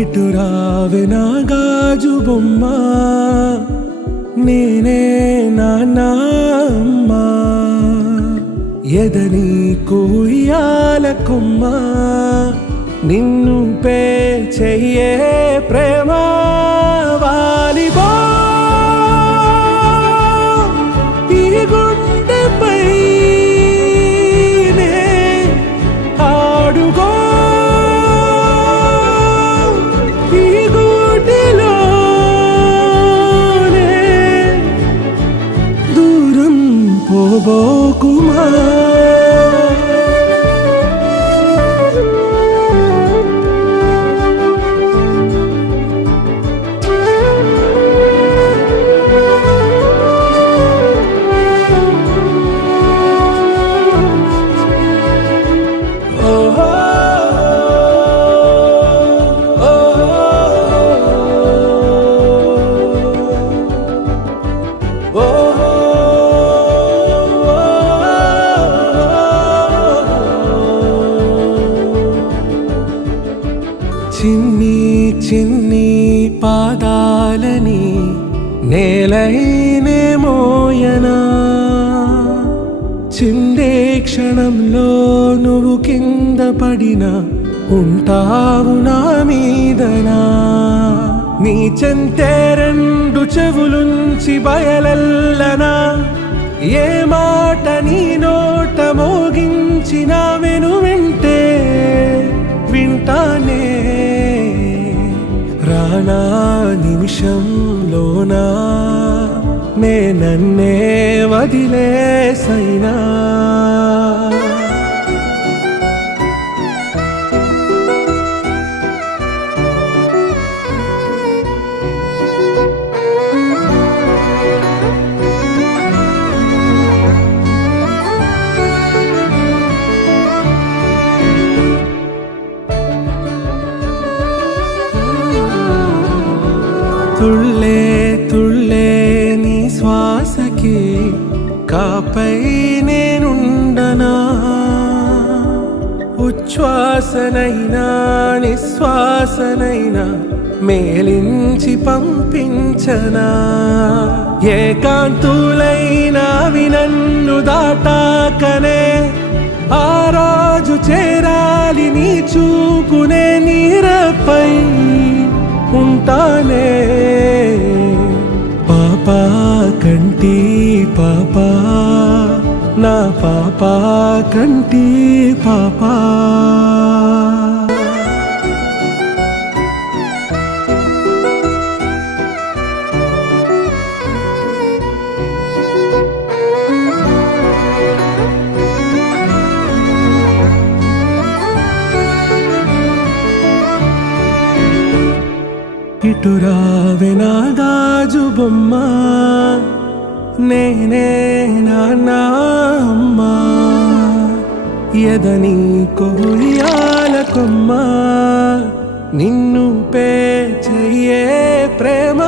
ఇటు రావే నా గాజు బొమ్మ, నేనే నాన్న అమ్మ, ఎదని కుయ్యాల కొమ్మ, నిన్ను పే చెయ్యే ప్రేమ వాలిబా ఈ గుండెపై ఆడుగో ఈ గుడిలోనే దూరం పోబోకుమా. చిన్ని చిన్ని పాదాలని నేలైనే మోయనా, చిందే క్షణంలో నువ్వు కింద పడినా ఉంటావు నా మీదనా. నీ చెంతే రెండు చెవులుంచి బయలెల్లనా, ఏ మాట నీ నోట మోగించిన వెను వింటే వింటానే. రానా నిమిషంలోనా నే నన్నే వదిలేసైనా, తుళ్ళే తుళ్ళే నీ శ్వాసకి కాపై నేనుండనా, ఉచ్ఛ్వాసనైనా నిశ్వాసనైనా మేలించి పంపించనా. ఏకాంతులైనా నన్ను దాటాకనే ఆ రోజు చేరాలి నీ చూపునే నీరపై ఉంటానే. పాపా కంటి పాపా నా పాపా కంటి పాపా. ఇటు రావే నా గాజు బొమ్మ, నేనే నాన్న అమ్మ, ఎదని కొయ్యాల కొమ్మ, నిన్ను పే చెయ్యే ప్రేమ